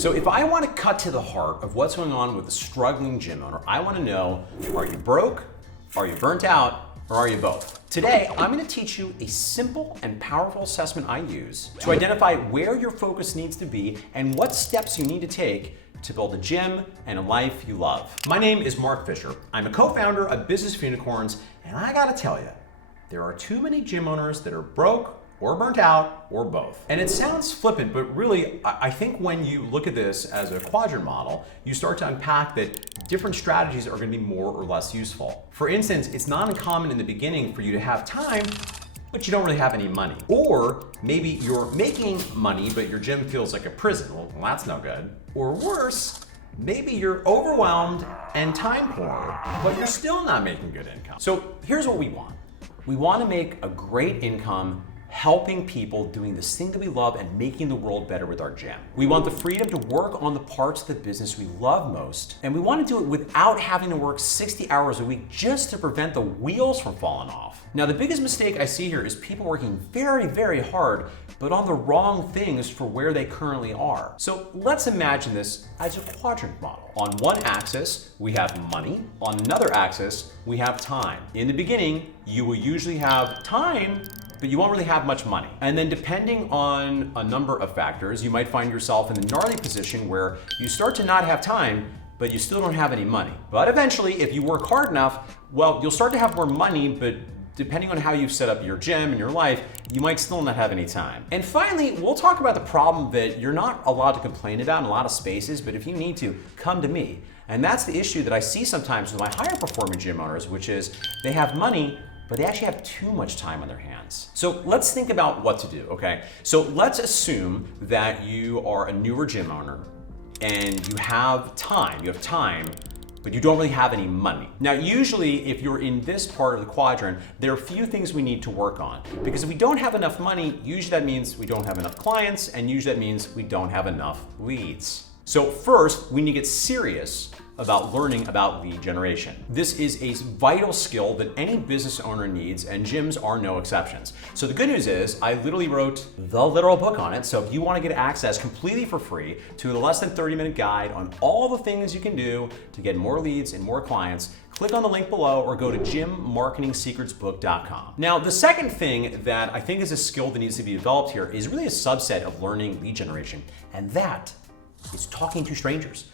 So if I want to cut to the heart of what's going on with the struggling gym owner, I want to know, are you broke, are you burnt out, or are you both? Today, I'm going to teach you a simple and powerful assessment I use to identify where your focus needs to be and what steps you need to take to build a gym and a life you love. My name is Mark Fisher. I'm a co-founder of Business for Unicorns, and I gotta tell you, there are too many gym owners that are broke or burnt out, or both. And it sounds flippant, but really, I think when you look at this as a quadrant model, you start to unpack that different strategies are gonna be more or less useful. For instance, it's not uncommon in the beginning for you to have time, but you don't really have any money. Or maybe you're making money, but your gym feels like a prison. Well, that's no good. Or worse, maybe you're overwhelmed and time poor, but you're still not making good income. So here's what we want. We wanna make a great income helping people doing this thing that we love and making the world better with our gym. We want the freedom to work on the parts of the business we love most, and we want to do it without having to work 60 hours a week just to prevent the wheels from falling off. Now, the biggest mistake I see here is people working very, very hard, but on the wrong things for where they currently are. So let's imagine this as a quadrant model. On one axis, we have money. On another axis, we have time. In the beginning, you will usually have time, but you won't really have much money. And then depending on a number of factors, you might find yourself in the gnarly position where you start to not have time, but you still don't have any money. But eventually, if you work hard enough, well, you'll start to have more money, but depending on how you've set up your gym and your life, you might still not have any time. And finally, we'll talk about the problem that you're not allowed to complain about in a lot of spaces, but if you need to, come to me. And that's the issue that I see sometimes with my higher performing gym owners, which is they have money, but they actually have too much time on their hands. So let's think about what to do, okay? So let's assume that you are a newer gym owner and you have time, but you don't really have any money. Now, usually if you're in this part of the quadrant, there are a few things we need to work on. Because if we don't have enough money, usually that means we don't have enough clients, and usually that means we don't have enough leads. So first, we need to get serious about learning about lead generation. This is a vital skill that any business owner needs, and gyms are no exceptions. So the good news is, I literally wrote the literal book on it, so if you wanna get access completely for free to a less than 30-minute guide on all the things you can do to get more leads and more clients, click on the link below or go to gymmarketingsecretsbook.com. Now, the second thing that I think is a skill that needs to be developed here is really a subset of learning lead generation, and that is talking to strangers.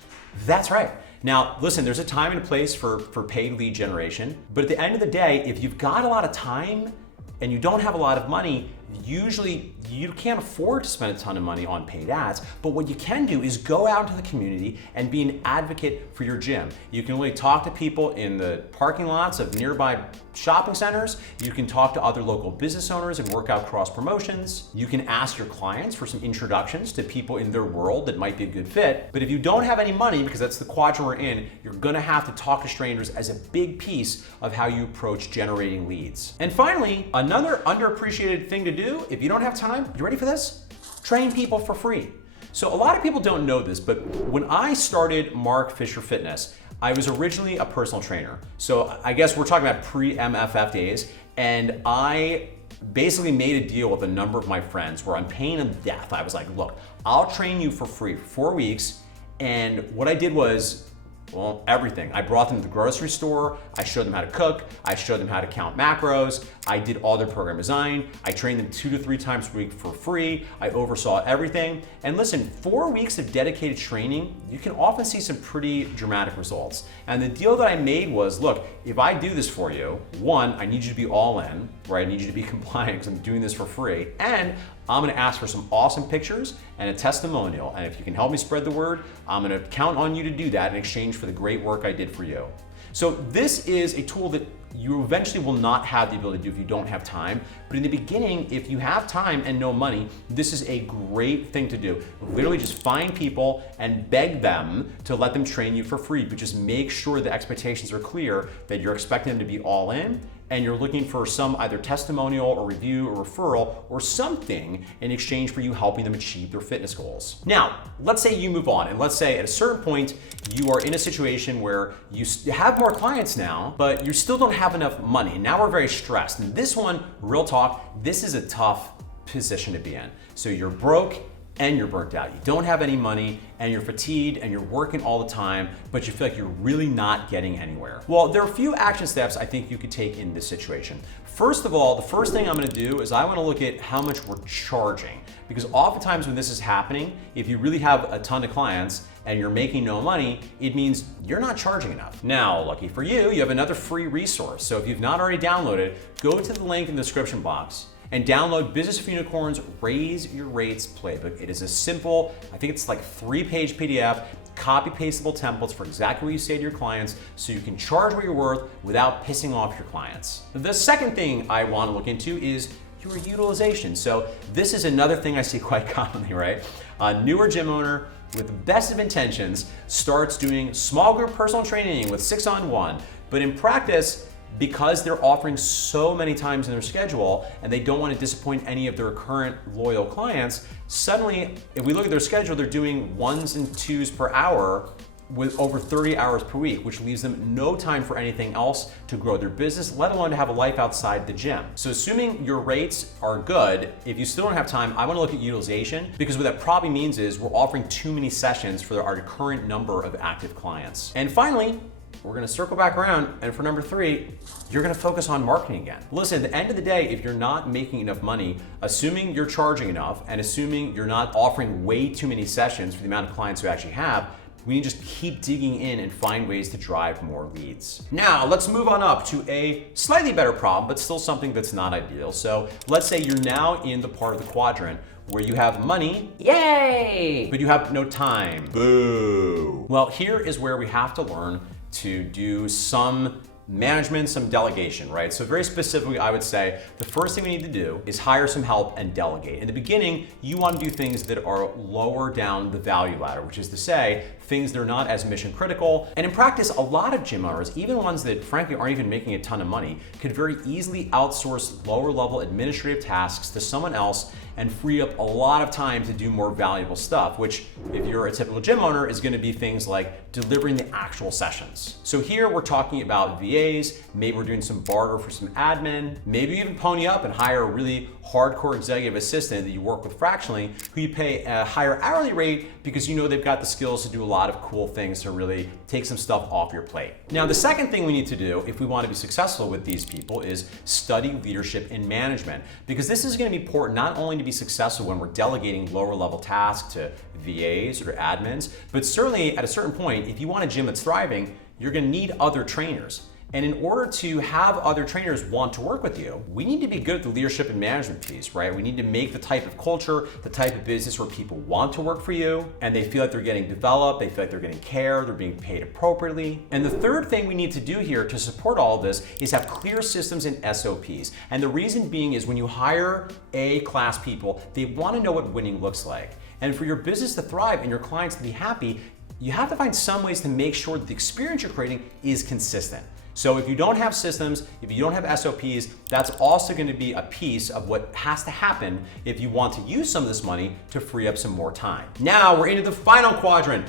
That's right. Now, listen, there's a time and a place for paid lead generation, but at the end of the day, if you've got a lot of time and you don't have a lot of money, usually you can't afford to spend a ton of money on paid ads, but what you can do is go out into the community and be an advocate for your gym. You can really talk to people in the parking lots of nearby shopping centers. You can talk to other local business owners and work out cross promotions. You can ask your clients for some introductions to people in their world that might be a good fit. But if you don't have any money, because that's the quadrant we're in, you're gonna have to talk to strangers as a big piece of how you approach generating leads. And finally, another underappreciated thing to do, if you don't have time, you ready for this? Train people for free. So a lot of people don't know this, but when I started Mark Fisher Fitness, I was originally a personal trainer. So I guess we're talking about pre-MFF days, and I basically made a deal with a number of my friends where I'm paying them death. I was like, look, I'll train you for free for 4 weeks, and what I did was, well, everything. I brought them to the grocery store, I showed them how to cook, I showed them how to count macros, I did all their program design, I trained them 2 to 3 times a week for free, I oversaw everything. And listen, 4 weeks of dedicated training, you can often see some pretty dramatic results. And the deal that I made was, look, if I do this for you, one, I need you to be all in, right? I need you to be compliant because I'm doing this for free, and I'm gonna ask for some awesome pictures and a testimonial. And if you can help me spread the word, I'm gonna count on you to do that in exchange for the great work I did for you. So this is a tool that you eventually will not have the ability to do if you don't have time. But in the beginning, if you have time and no money, this is a great thing to do. Literally just find people and beg them to let them train you for free, but just make sure the expectations are clear that you're expecting them to be all in and you're looking for some either testimonial or review or referral or something in exchange for you helping them achieve their fitness goals. Now, let's say you move on, and let's say at a certain point you are in a situation where you have more clients now, but you still don't have enough money. Now we're very stressed. And this one, real talk, this is a tough position to be in. So you're broke and you're burnt out. You don't have any money and you're fatigued and you're working all the time, but you feel like you're really not getting anywhere. Well, there are a few action steps I think you could take in this situation. First of all, the first thing I'm gonna do is I wanna look at how much we're charging. Because oftentimes when this is happening, if you really have a ton of clients and you're making no money, it means you're not charging enough. Now, lucky for you, you have another free resource. So if you've not already downloaded, go to the link in the description box and download Business for Unicorns Raise Your Rates Playbook. It is a simple, I think it's like 3-page PDF, copy pastable templates for exactly what you say to your clients so you can charge what you're worth without pissing off your clients. The second thing I want to look into is your utilization. So this is another thing I see quite commonly, right? A newer gym owner with the best of intentions starts doing small group personal training with 6-on-1, but in practice, because they're offering so many times in their schedule and they don't want to disappoint any of their current loyal clients, suddenly, if we look at their schedule, they're doing 1s and 2s per hour with over 30 hours per week, which leaves them no time for anything else to grow their business, let alone to have a life outside the gym. So assuming your rates are good, if you still don't have time, I wanna look at utilization, because what that probably means is we're offering too many sessions for our current number of active clients. And finally, we're gonna circle back around, and for number 3, you're gonna focus on marketing again. Listen, at the end of the day, if you're not making enough money, assuming you're charging enough, and assuming you're not offering way too many sessions for the amount of clients you actually have, we need to just keep digging in and find ways to drive more leads. Now, let's move on up to a slightly better problem, but still something that's not ideal. So let's say you're now in the part of the quadrant where you have money, yay, but you have no time, boo. Well, here is where we have to learn to do some management, some delegation, right? So very specifically, I would say the first thing we need to do is hire some help and delegate. In the beginning, you want to do things that are lower down the value ladder, which is to say, things that are not as mission critical. And in practice, a lot of gym owners, even ones that frankly aren't even making a ton of money, could very easily outsource lower level administrative tasks to someone else and free up a lot of time to do more valuable stuff, which if you're a typical gym owner is gonna be things like delivering the actual sessions. So here we're talking about VAs, maybe we're doing some barter for some admin, maybe even pony up and hire a really hardcore executive assistant that you work with fractionally, who you pay a higher hourly rate because you know they've got the skills to do a lot of cool things to really take some stuff off your plate. Now, the second thing we need to do if we want to be successful with these people is study leadership and management, because this is going to be important not only to be successful when we're delegating lower level tasks to VAs or admins, but certainly at a certain point, if you want a gym that's thriving, you're going to need other trainers. And in order to have other trainers want to work with you, we need to be good at the leadership and management piece, right? We need to make the type of culture, the type of business where people want to work for you and they feel like they're getting developed, they feel like they're getting care, they're being paid appropriately. And the third thing we need to do here to support all of this is have clear systems and SOPs. And the reason being is when you hire A-class people, they want to know what winning looks like. And for your business to thrive and your clients to be happy, you have to find some ways to make sure that the experience you're creating is consistent. So if you don't have systems, if you don't have SOPs, that's also going to be a piece of what has to happen if you want to use some of this money to free up some more time. Now we're into the final quadrant.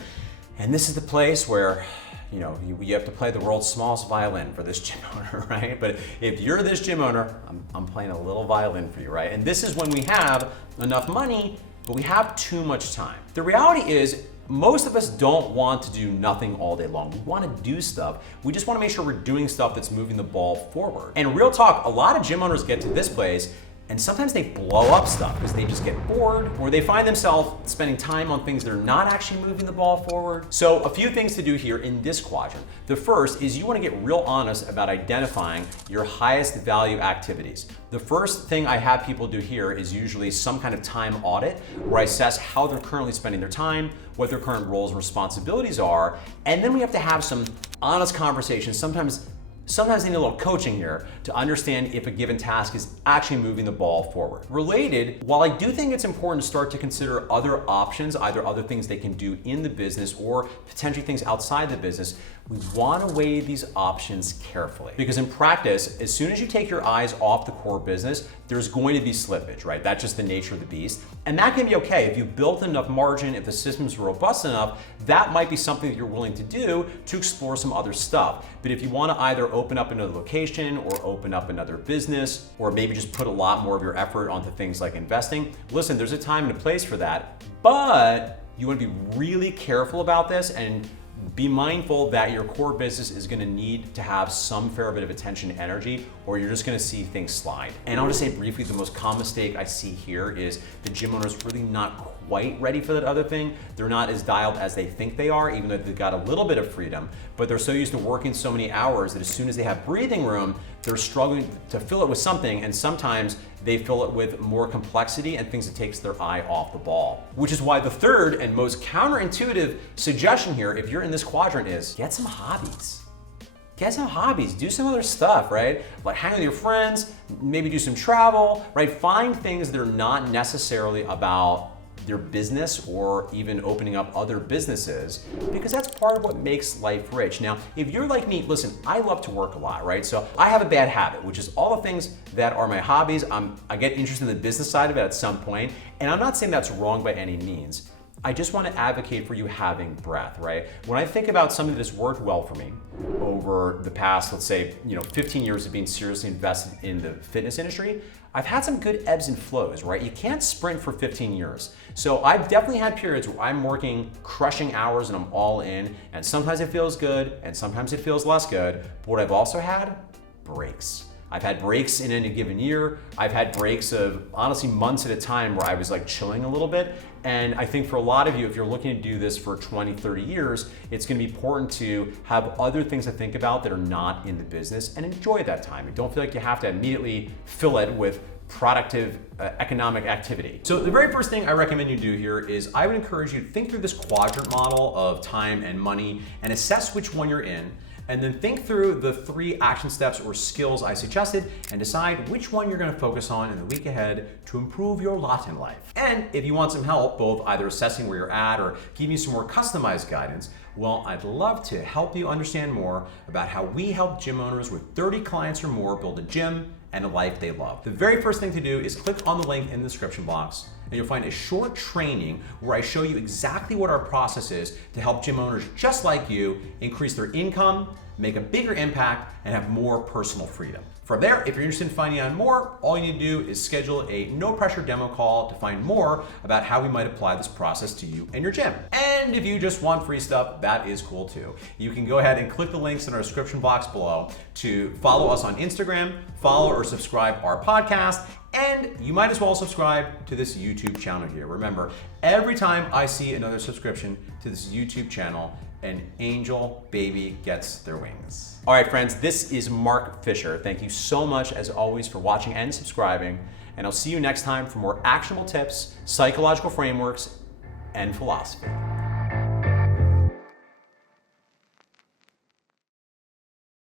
And this is the place where, you know, you have to play the world's smallest violin for this gym owner, right? But if you're this gym owner, I'm playing a little violin for you, right? And this is when we have enough money, but we have too much time. The reality is, most of us don't want to do nothing all day long. We want to do stuff. We just want to make sure we're doing stuff that's moving the ball forward. And real talk, a lot of gym owners get to this place and sometimes they blow up stuff because they just get bored or they find themselves spending time on things that are not actually moving the ball forward. So a few things to do here in this quadrant. The first is you want to get real honest about identifying your highest value activities. The first thing I have people do here is usually some kind of time audit where I assess how they're currently spending their time, what their current roles and responsibilities are, and then we have to have some honest conversations. Sometimes they need a little coaching here to understand if a given task is actually moving the ball forward. Related, while I do think it's important to start to consider other options, either other things they can do in the business or potentially things outside the business, we want to weigh these options carefully. Because in practice, as soon as you take your eyes off the core business, there's going to be slippage, right? That's just the nature of the beast. And that can be okay. If you've built enough margin, if the system's robust enough, that might be something that you're willing to do to explore some other stuff. But if you want to either open up another location or open up another business, or maybe just put a lot more of your effort onto things like investing, listen, there's a time and a place for that, but you want to be really careful about this and be mindful that your core business is going to need to have some fair bit of attention and energy, or you're just going to see things slide. And I'll just say briefly, the most common mistake I see here is the gym owner's really not quite ready for that other thing. They're not as dialed as they think they are, even though they've got a little bit of freedom, but they're so used to working so many hours that as soon as they have breathing room, they're struggling to fill it with something, and sometimes they fill it with more complexity and things that takes their eye off the ball. Which is why the third and most counterintuitive suggestion here, if you're in this quadrant, is get some hobbies. Get some hobbies, do some other stuff, right? Like hang with your friends, maybe do some travel, right? Find things that are not necessarily about their business or even opening up other businesses, because that's part of what makes life rich. Now, if you're like me, listen, I love to work a lot, right? So I have a bad habit, which is all the things that are my hobbies. I get interested in the business side of it at some point, and I'm not saying that's wrong by any means. I just want to advocate for you having breadth, right? When I think about something that has worked well for me over the past, let's say, 15 years of being seriously invested in the fitness industry, I've had some good ebbs and flows, right? You can't sprint for 15 years. So I've definitely had periods where I'm working crushing hours and I'm all in, and sometimes it feels good and sometimes it feels less good. But what I've also had, breaks. I've had breaks in any given year. I've had breaks of honestly months at a time where I was like chilling a little bit. And I think for a lot of you, if you're looking to do this for 20, 30 years, it's gonna be important to have other things to think about that are not in the business and enjoy that time. And don't feel like you have to immediately fill it with productive economic activity. So the very first thing I recommend you do here is I would encourage you to think through this quadrant model of time and money and assess which one you're in, and then think through the 3 action steps or skills I suggested and decide which one you're gonna focus on in the week ahead to improve your lot in life. And if you want some help, both either assessing where you're at or giving you some more customized guidance, well, I'd love to help you understand more about how we help gym owners with 30 clients or more build a gym and a life they love. The very first thing to do is click on the link in the description box, and you'll find a short training where I show you exactly what our process is to help gym owners just like you increase their income, make a bigger impact, and have more personal freedom. From there, if you're interested in finding out more, all you need to do is schedule a no-pressure demo call to find more about how we might apply this process to you and your gym. And if you just want free stuff, that is cool too. You can go ahead and click the links in our description box below to follow us on Instagram, follow or subscribe our podcast, and you might as well subscribe to this YouTube channel here. Remember, every time I see another subscription to this YouTube channel, an angel baby gets their wings. All right, friends, this is Mark Fisher. Thank you so much, as always, for watching and subscribing, and I'll see you next time for more actionable tips, psychological frameworks, and philosophy.